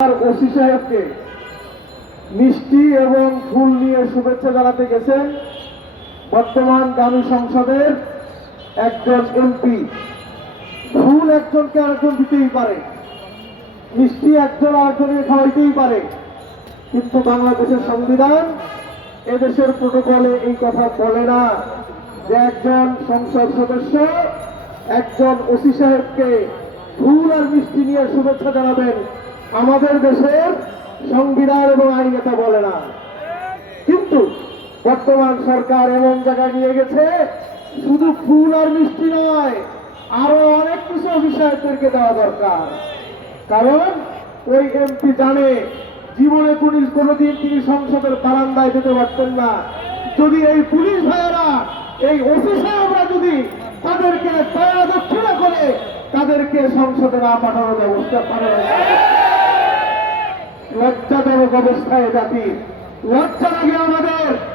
আর OC সাহেবকে মিষ্টি এবং ফুল নিয়ে শুভেচ্ছা জানাতে গেছেন বর্তমান গামী সংসদের একজন এমপি। ফুল একজনকে আরেকজন দিতেই পারে। মিষ্টি একজন আরেকজনকে খাওয়াইতেই পারে। কিন্তু বাংলাদেশের সংবিধান এদেশের প্রোটোকলে এই কথা বলে না যে একজন সংসদ সদস্য, একজন ওসি সাহেবকে ফুল আর মিষ্টি নিয়ে শুভেচ্ছা জানাবেন। আমাদের দেশের সংবিধান এবং আইন এটা বলে না। কিন্তু বর্তমান সরকার এমন জায়গায় নিয়ে গেছে, শুধু ফুল আর মিষ্টি নয়, আরও অনেক কিছু অফিসারদেরকে দেওয়া দরকার। কারণ ওই এমপি জানে, জীবনে পুলিশ কোনোদিন তিনি সংসদের বারান্দায় যেতে পারতেন না। যদি এই পুলিশ ভাইয়েরা, এই ওসি সাহেবরা যদি তাদেরকে দয়া দক্ষিণা করে তাদেরকে সংসদে না পাঠানোর ব্যবস্থা করে। লজ্জাজনক অবস্থায় জাতি। লজ্জা লাগে আমাদের।